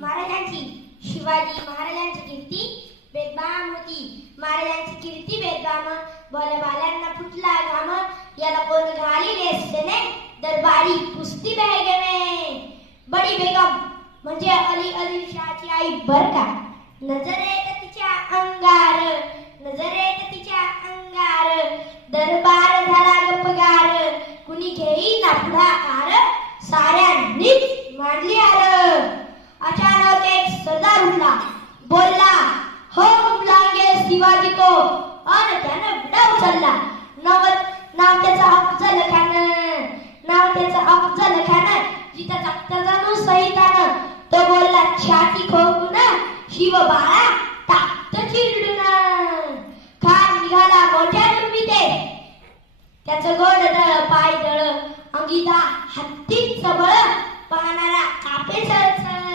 महाराजांची शिवाजी महाराजांची कीर्ती बेदबाम होती. महाराजांची कीर्ती बेदबाम भोलेबाल्यांना फुटला घाम याला कोण घाली नेसने दरबारी कुस्ती बहगे में. बडी बेगम म्हणजे अली आदिलशाहची आई बर का. नजर येत तिच्या अंगार नजर येत तिच्या अंगार दरबार झाला गपगार कुणी घेई ना पुढाकार साऱ्यांनीच मांडली हार. अचानक एक सरदार उठला बोलला हो बुलाएंगे शिवाजी को और त्यानं विडा उचलला. नाव त्याचा अफजल खान नाव त्याचं अफजल खान जिथं जगतानु सहितानं तो बोलला छाती खोकून शिव बाळा टाकत चिरडून. खान निघाला मोठ्या दुर्बीते त्याचं गोड दळ पाय दळ अंगिता हत्तीच बळ पाहणारा कापे सळसळ.